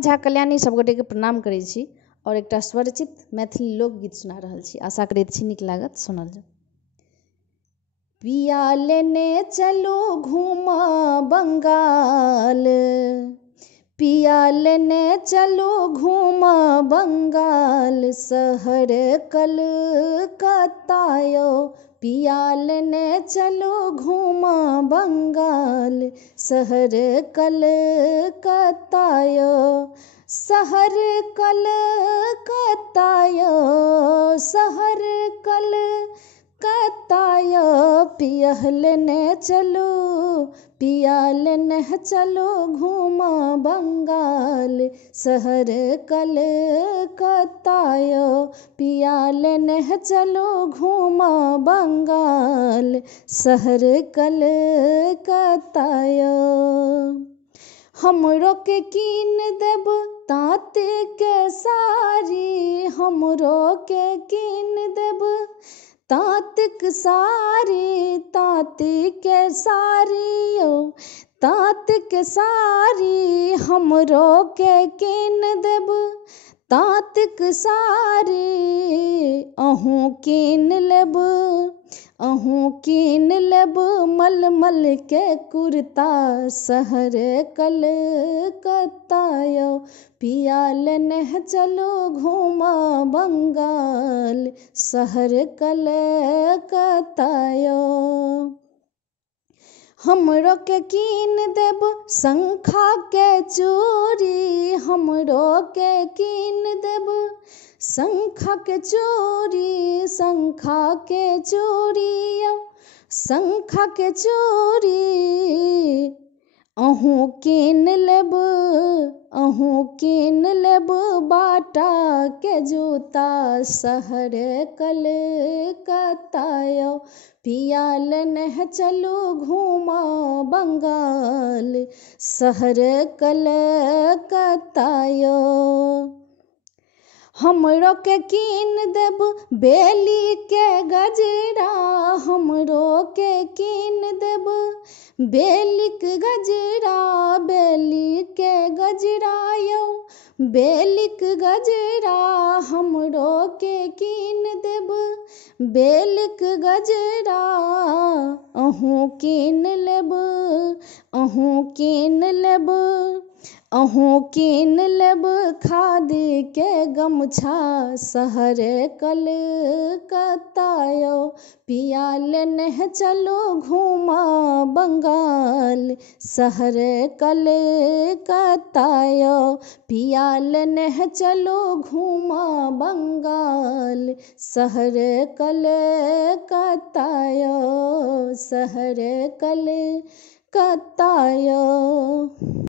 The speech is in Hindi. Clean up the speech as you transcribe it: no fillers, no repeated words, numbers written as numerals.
हम झा कल्याणी सब गोटे के प्रणाम करै छी और एकटा स्वरचित मैथिली लोकगीत सुना रहल छी। आशा करैत छी नीक लागत, सुनल जाओ। पिया लेने चलो घूमा बंगाल, पिया लेने चलो घूमा बंगाल, शहर कलकत्ता यो पिया लेने चलो घूमा बंगाल, शहर कलकत्ता यो शहर कलकत्ता यो शहर कलकत्ता यो पिया लेने चलो घूमा बंगाल, शहर कलकत्ता यो पिया लेने चलो घूमा बंगाल, शहर कलकत्ता यो। हमरो के कीन देब तात के साड़ी, हमरो के कीन देब तातिक साड़ी, ताती के साड़ी यो तातिक साड़ी, हमरो के कीन देब तातिक साड़ी, अहूँ कीन लेब मलमल के कुर्ता, शहर कलकत्ता यो पिया लेने चलो घूमा बंगाल, शहर कलकत्ता यो। हमरो के कीन देब शंखा के चूड़ी, हमरो के कीन देब शंखा के चूड़ी, शंखा के चूड़ी यो शंखा के चूड़ी, अहूँ कीन लेब बाटा के जूता, शहर कलकत्ता यो पिया लेने चलो घूमा बंगाल, शहर कलकत्ता यो। हमरो के कीन देब बेली के गजरा, हमरो के कीन देब बेली के गजरा, बेली के गजरा यो बेली के गजरा, हमरो के कीन देब बेली के गजरा, अहूँ कीन लेब खादी के गमछा, शहर कलकत्ता यो पिया लेने चलो घूमा बंगाल, शहर कलकत्ता यो पिया लेने चलो घूमा बंगाल, शहर कलकत्ता यो शहर कलकत्ता यो।